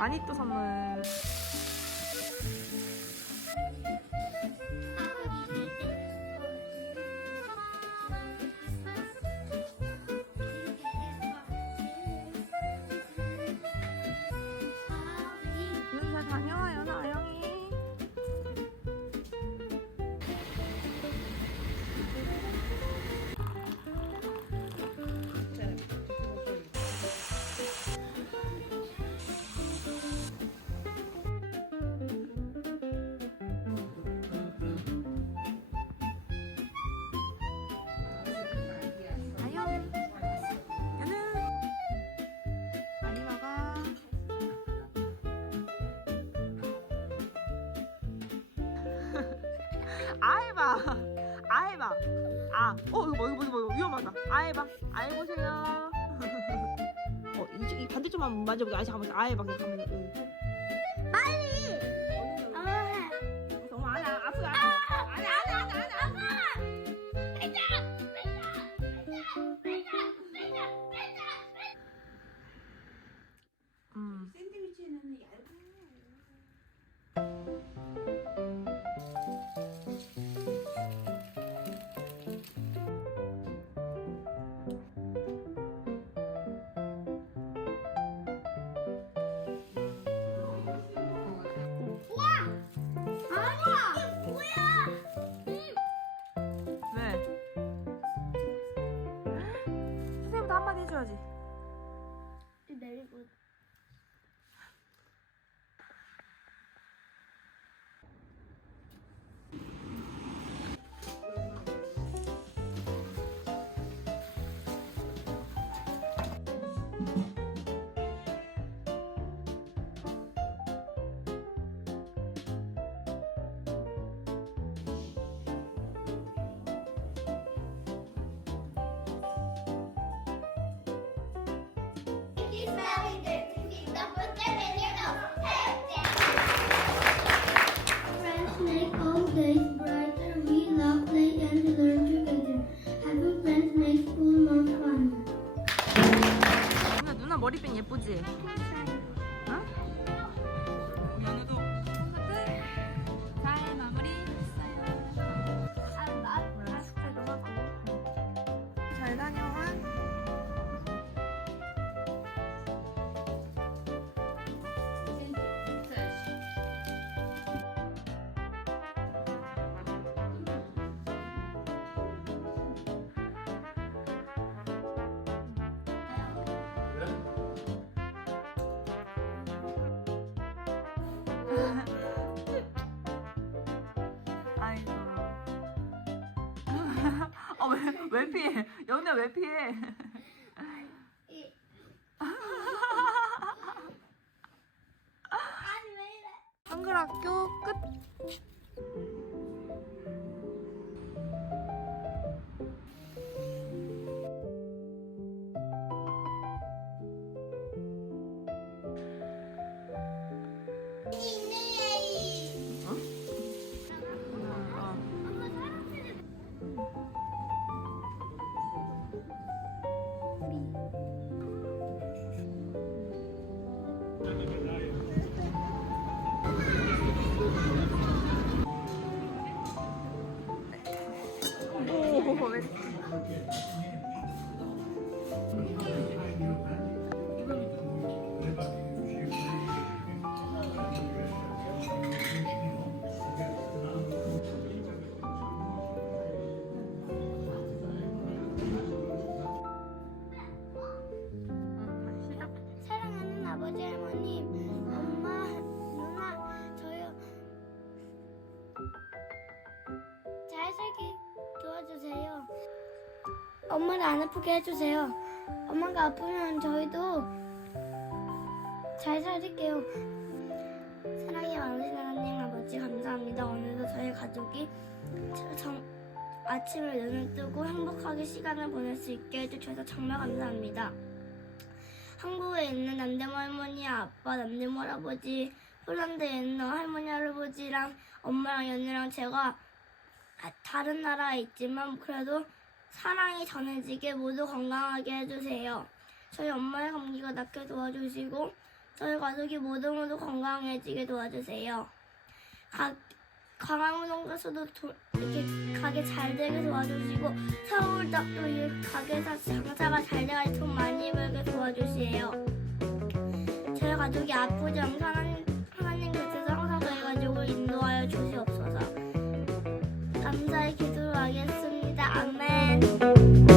마니또 선물. 아해봐 아해봐 아, 어 이거 뭐 이거 뭐 이거 뭐, 위험하다. 아해봐 아해 보세요. 어 이쪽 이 반대쪽만 만져보게. 아직 한번 아해봐 그냥 가면 응. 너무 한마디 해줘야지 누나 머리핀 예쁘지? 어? 연우도. 잘 마무리했어요 오늘 숙제도 하고 잘 다녀 왜 피해? 연우야 왜 피해? 한글 학교 끝 오, 왜? 도와주세요. 엄마를 안 아프게 해주세요. 엄마가 아프면 저희도 잘 살릴게요. 사랑이 많으신 하나님 아버지 감사합니다. 오늘도 저희 가족이 저- 정, 아침에 눈을 뜨고 행복하게 시간을 보낼 수 있게 해주셔서 정말 감사합니다. 한국에 있는 남대모 할머니, 아빠, 남대모 할아버지, 폴란드에 있는 할머니, 할아버지랑 엄마랑 연우랑 제가 아, 다른 나라에 있지만 그래도 사랑이 전해지게 모두 건강하게 해주세요. 저희 엄마의 감기가 낫게 도와주시고 저희 가족이 모두 모두 건강해지게 도와주세요. 가, 강화문동 가서도 도, 이렇게 가게 잘 되게 도와주시고 서울닭도 이 가게에서 장사가 잘 돼가지고 돈 많이 벌게 도와주세요. 저희 가족이 아프지 않게 하나님 하겠습니다. 아멘.